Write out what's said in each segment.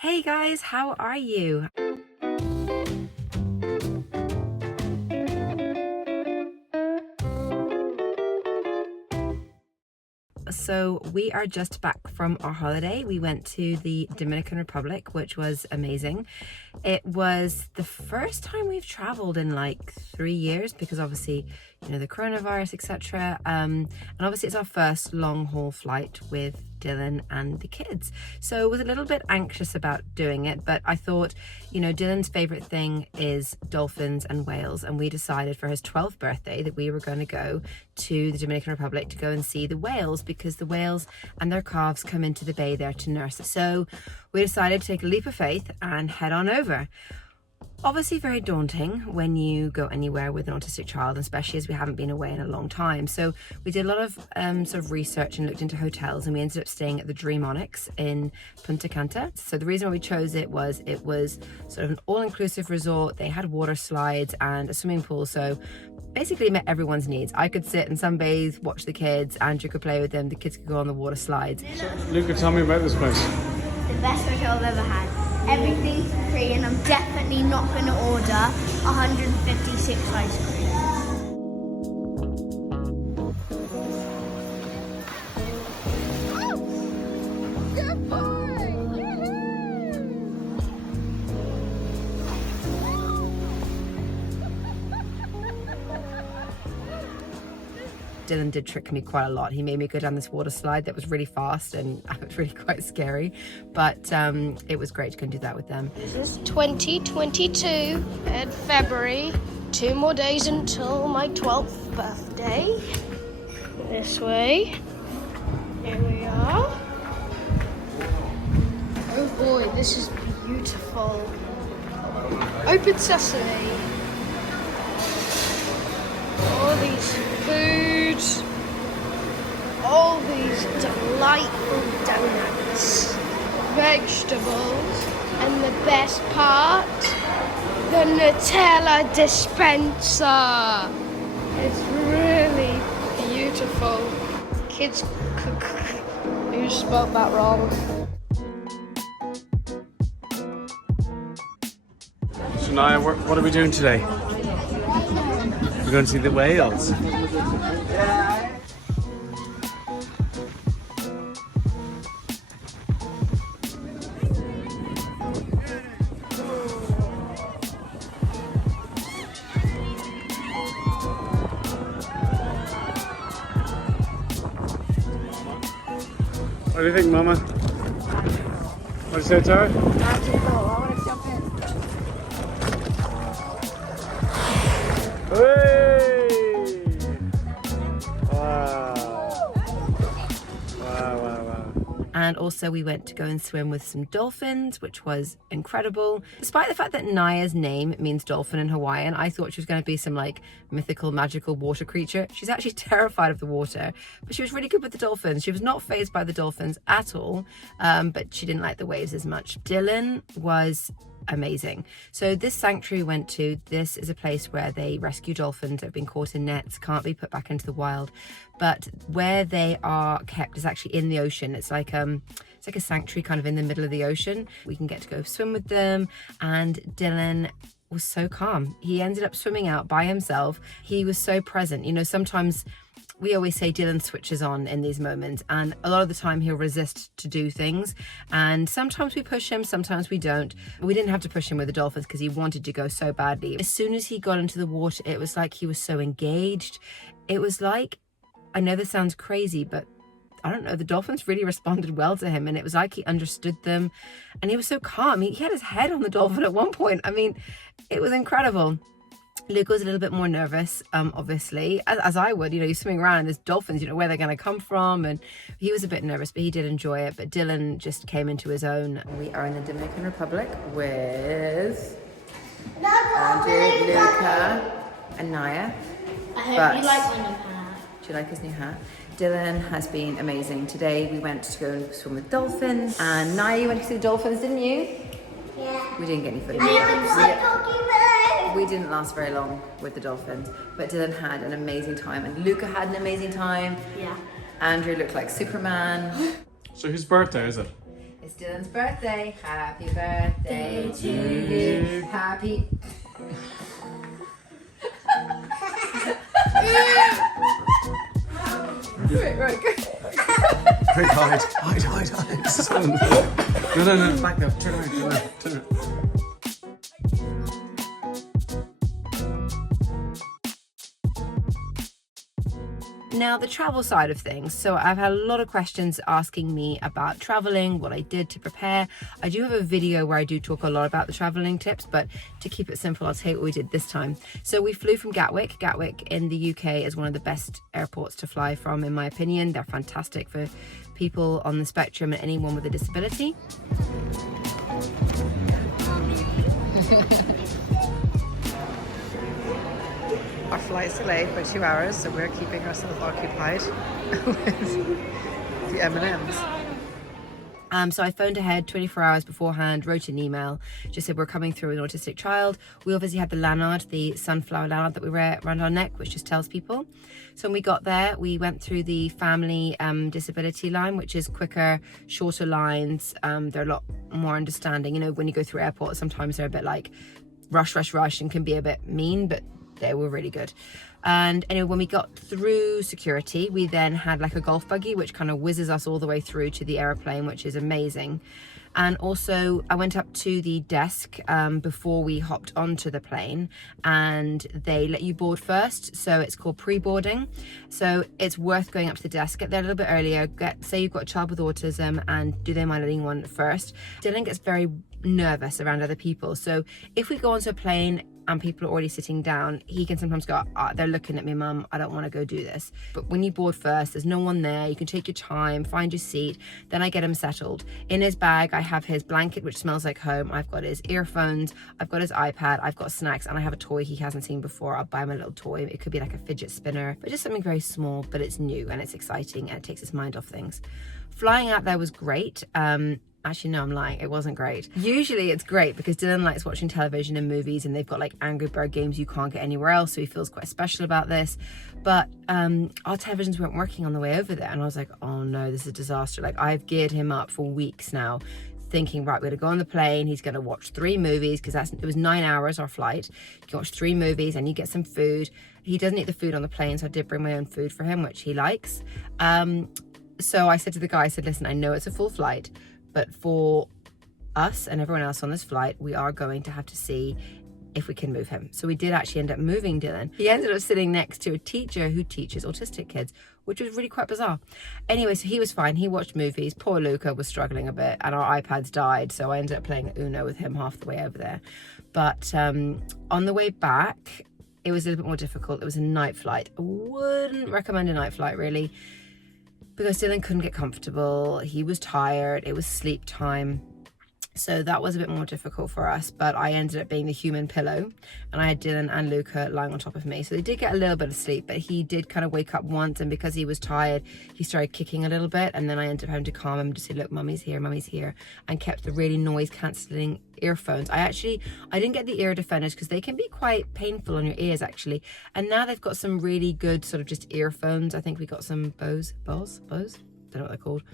Hey guys, how are you? So we are just back from our holiday. We went to the Dominican Republic, which was amazing. It was the first time we've traveled in like 3 years because obviously, the coronavirus, etc. And obviously it's our first long haul flight with Dylan and the kids. So I was a little bit anxious about doing it, but I thought, Dylan's favorite thing is dolphins and whales. And we decided for his 12th birthday that we were going to go to the Dominican Republic to go and see the whales because the whales and their calves come into the bay there to nurse. So we decided to take a leap of faith and head on over. Obviously very daunting when you go anywhere with an autistic child, especially as we haven't been away in a long time. So we did a lot of sort of research and looked into hotels, and we ended up staying at the Dream Onyx in Punta Cana. So the reason why we chose it was sort of an all-inclusive resort. They had water slides and a swimming pool, so basically met everyone's needs. I could sit and sunbathe, watch the kids, Andrew could play with them, the kids could go on the water slides. Luca, tell me about this place. The best hotel I've ever had. Everything's free, and I'm definitely not going to order 156 ice cream. Dylan did trick me quite a lot. He made me go down this water slide that was really fast and it was really quite scary, but it was great to go and do that with them. This is 2022 in February. 2 more days until my 12th birthday. This way. Here we are. Oh boy, this is beautiful. Open sesame. All these foods, all these delightful donuts, vegetables, and the best part, the Nutella dispenser. It's really beautiful. Kids cook. Who spelled that wrong? Shania, what are we doing today? We're going to see the whales. What do you think, Mama? What do you say, Tara? And also we went to go and swim with some dolphins, which was incredible. Despite the fact that Naya's name means dolphin in Hawaiian, I thought she was going to be some like mythical, magical water creature. She's actually terrified of the water, but she was really good with the dolphins. She was not fazed by the dolphins at all, but she didn't like the waves as much. Dylan was amazing. So this sanctuary we went to, this is a place where they rescue dolphins that have been caught in nets, can't be put back into the wild, but where they are kept is actually in the ocean. It's like a sanctuary kind of in the middle of the ocean. We can get to go swim with them, and Dylan was so calm. He ended up swimming out by himself. He was so present. Sometimes we always say Dylan switches on in these moments, and a lot of the time he'll resist to do things, and sometimes we push him, sometimes we don't. We didn't have to push him with the dolphins because he wanted to go so badly. As soon as he got into the water, it was like he was so engaged. It was like, I know this sounds crazy, but I don't know, the dolphins really responded well to him, and it was like he understood them, and he was so calm. He had his head on the dolphin at one point. I mean, it was incredible. Luke was a little bit more nervous, obviously, as I would. You're swimming around and there's dolphins, where they're going to come from, and he was a bit nervous, but he did enjoy it. But Dylan just came into his own. We are in the Dominican Republic with Andrew, Luca, and Naya. I hope you like my new hat. Do you like his new hat? Dylan has been amazing. Today we went to go and swim with dolphins, and Naya, you went to see the dolphins, didn't you? Yeah. We didn't get any footage. We didn't last very long with the dolphins, but Dylan had an amazing time, and Luca had an amazing time. Yeah. Andrew looked like Superman. So whose birthday is it? It's It's Dylan's birthday. Happy birthday to you. Happy. Right, go. Quick, hide. No, back up. Turn around. Now, the travel side of things. So I've had a lot of questions asking me about traveling, what I did to prepare. I do have a video where I do talk a lot about the traveling tips, but to keep it simple, I'll tell you what we did this time. So we flew from Gatwick. Gatwick in the UK is one of the best airports to fly from, in my opinion. They're fantastic for people on the spectrum and anyone with a disability. Our flight's delayed by 2 hours, so we're keeping ourselves occupied with the M&Ms. So I phoned ahead 24 hours beforehand, wrote an email, just said we're coming through with an autistic child. We obviously had the lanyard, the sunflower lanyard that we wear around our neck, which just tells people. So when we got there, we went through the family disability line, which is quicker, shorter lines. They're a lot more understanding. You know, when you go through airports, sometimes they're a bit like rush and can be a bit mean, but they were really good. And anyway, when we got through security, we then had like a golf buggy which kind of whizzes us all the way through to the airplane, which is amazing. And also I went up to the desk before we hopped onto the plane, and they let you board first, so it's called pre-boarding. So it's worth going up to the desk, get there a little bit earlier, say you've got a child with autism, and do they mind letting one first. Dylan gets very nervous around other people, so if we go onto a plane and people are already sitting down, he can sometimes go, they're looking at me, mum, I don't want to go do this. But when you board first, there's no one there, you can take your time, find your seat. Then I get him settled. In his bag, I have his blanket, which smells like home. I've got his earphones, I've got his iPad, I've got snacks, and I have a toy he hasn't seen before. I'll buy him a little toy. It could be like a fidget spinner, but just something very small, but it's new and it's exciting and it takes his mind off things. Flying out there was great. Actually, no, I'm lying. It wasn't great. Usually it's great because Dylan likes watching television and movies, and they've got like Angry Bird games you can't get anywhere else, so he feels quite special about this. But our televisions weren't working on the way over there, and I was like, oh no, this is a disaster. Like, I've geared him up for weeks now, thinking, right, we're gonna go on the plane, he's gonna watch 3 movies, because it was 9 hours our flight. You can watch 3 movies and you get some food. He doesn't eat the food on the plane, so I did bring my own food for him, which he likes. So I said to the guy, I said, listen, I know it's a full flight, but for us and everyone else on this flight, we are going to have to see if we can move him. So we did actually end up moving Dylan. He ended up sitting next to a teacher who teaches autistic kids, which was really quite bizarre. Anyway, so he was fine. He watched movies. Poor Luca was struggling a bit, and our iPads died, so I ended up playing Uno with him half the way over there. But on the way back, it was a little bit more difficult. It was a night flight. I wouldn't recommend a night flight, really, because Dylan couldn't get comfortable. He was tired. It was sleep time. So that was a bit more difficult for us, but I ended up being the human pillow, and I had Dylan and Luca lying on top of me. So they did get a little bit of sleep, but he did kind of wake up once, and because he was tired, he started kicking a little bit, and then I ended up having to calm him to say, look, mummy's here, and kept the really noise cancelling earphones. I didn't get the ear defenders because they can be quite painful on your ears actually, and now they've got some really good sort of just earphones. I think we got some Bose, don't know what they're called,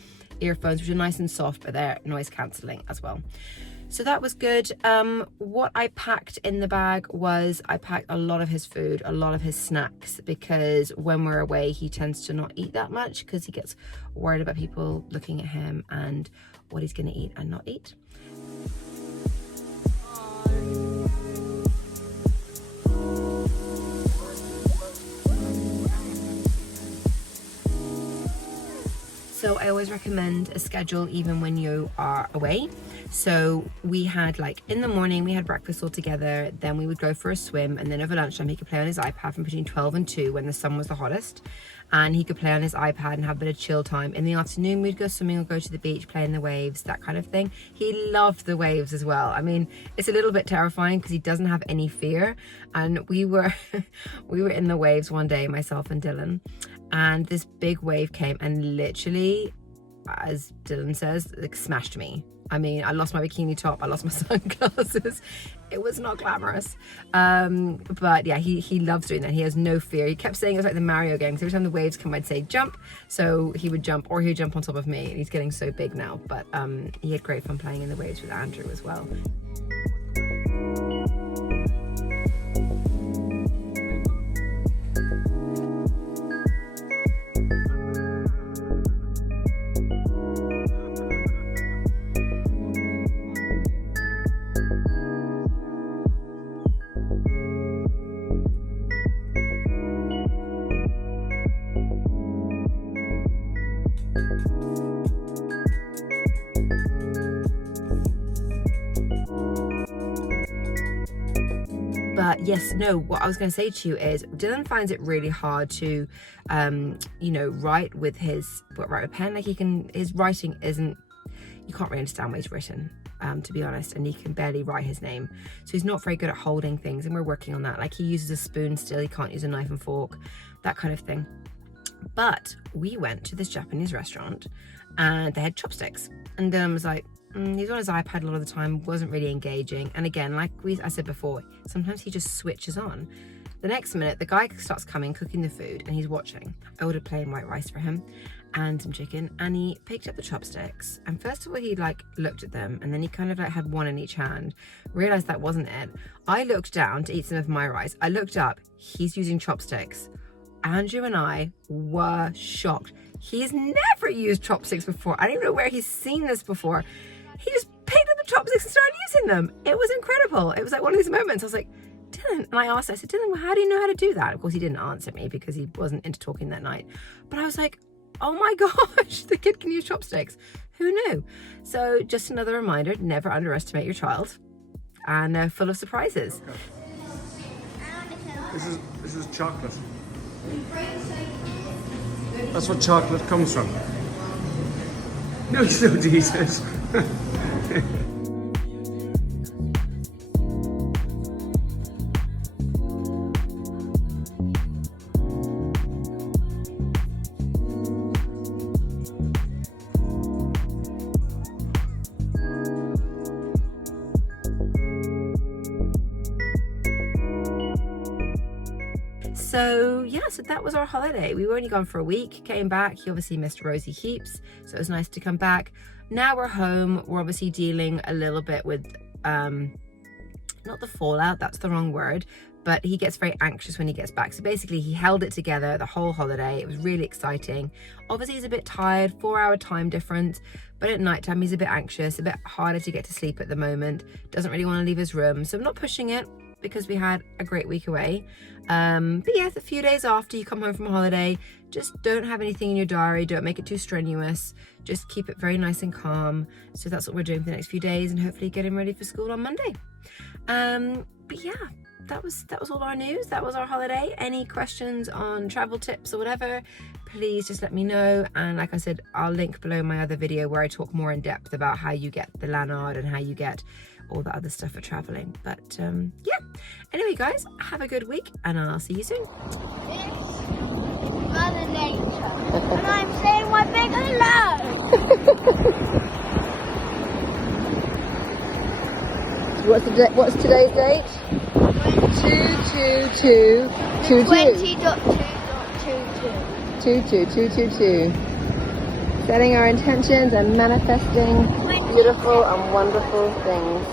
earphones, which are nice and soft, but they're noise cancelling as well. So that was good. What I packed in the bag was, I packed a lot of his food, a lot of his snacks, because when we're away he tends to not eat that much because he gets worried about people looking at him and what he's going to eat and not eat. So I always recommend a schedule even when you are away. So we had, like, in the morning we had breakfast all together, then we would go for a swim, and then over lunchtime he could play on his iPad from between 12 and 2 when the sun was the hottest, and he could play on his iPad and have a bit of chill time. In the afternoon we'd go swimming or go to the beach, play in the waves, that kind of thing. He loved the waves as well. I mean, it's a little bit terrifying because he doesn't have any fear, and we were in the waves one day, myself and Dylan, and this big wave came and literally, as Dylan says, like, smashed me. I mean, I lost my bikini top, I lost my sunglasses. It was not glamorous. But yeah, he loves doing that. He has no fear. He kept saying it was like the Mario game, because every time the waves come, I'd say jump. So he would jump, or he would jump on top of me. And he's getting so big now. But he had great fun playing in the waves with Andrew as well. But yes, no, what I was going to say to you is Dylan finds it really hard to, you know, write with a pen. Like his writing isn't, you can't really understand what he's written, to be honest, and he can barely write his name. So he's not very good at holding things, and we're working on that. Like he uses a spoon still, he can't use a knife and fork, that kind of thing. But we went to this Japanese restaurant and they had chopsticks, and Dylan was like, he's on his iPad a lot of the time, wasn't really engaging. And again, like I said before, sometimes he just switches on. The next minute, the guy starts coming, cooking the food, and he's watching. I ordered plain white rice for him and some chicken, and he picked up the chopsticks. And first of all, he like looked at them, and then he kind of like had one in each hand, realized that wasn't it. I looked down to eat some of my rice. I looked up, he's using chopsticks. Andrew and I were shocked. He's never used chopsticks before. I don't even know where he's seen this before. He just picked up the chopsticks and started using them. It was incredible. It was like one of these moments. I was like, Dylan, and I said, Dylan, well, how do you know how to do that? Of course, he didn't answer me because he wasn't into talking that night. But I was like, oh my gosh, the kid can use chopsticks. Who knew? So just another reminder, never underestimate your child, and full of surprises. This is chocolate. That's what chocolate comes from. No, you don't eat it. So yeah, so that was our holiday. We were only gone for a week, came back. He obviously missed Rosie heaps, so it was nice to come back. Now we're home. We're obviously dealing a little bit with, not the fallout, that's the wrong word, but he gets very anxious when he gets back. So basically he held it together the whole holiday. It was really exciting. Obviously he's a bit tired, 4-hour time difference, but at nighttime he's a bit anxious, a bit harder to get to sleep at the moment, doesn't really want to leave his room. So I'm not pushing it because we had a great week away. But yeah, a few days after you come home from holiday, just don't have anything in your diary, don't make it too strenuous, just keep it very nice and calm. So that's what we're doing for the next few days, and hopefully get him ready for school on Monday. But yeah, that was all our news. That was our holiday. Any questions on travel tips or whatever, please just let me know. And like I said, I'll link below my other video where I talk more in depth about how you get the Lanard and how you get all that other stuff for traveling. But yeah, anyway guys, have a good week and I'll see you soon. Mother Nature, and I'm saying my big hello. What's today's date? 22222. 22222. Setting our intentions and manifesting beautiful and wonderful things.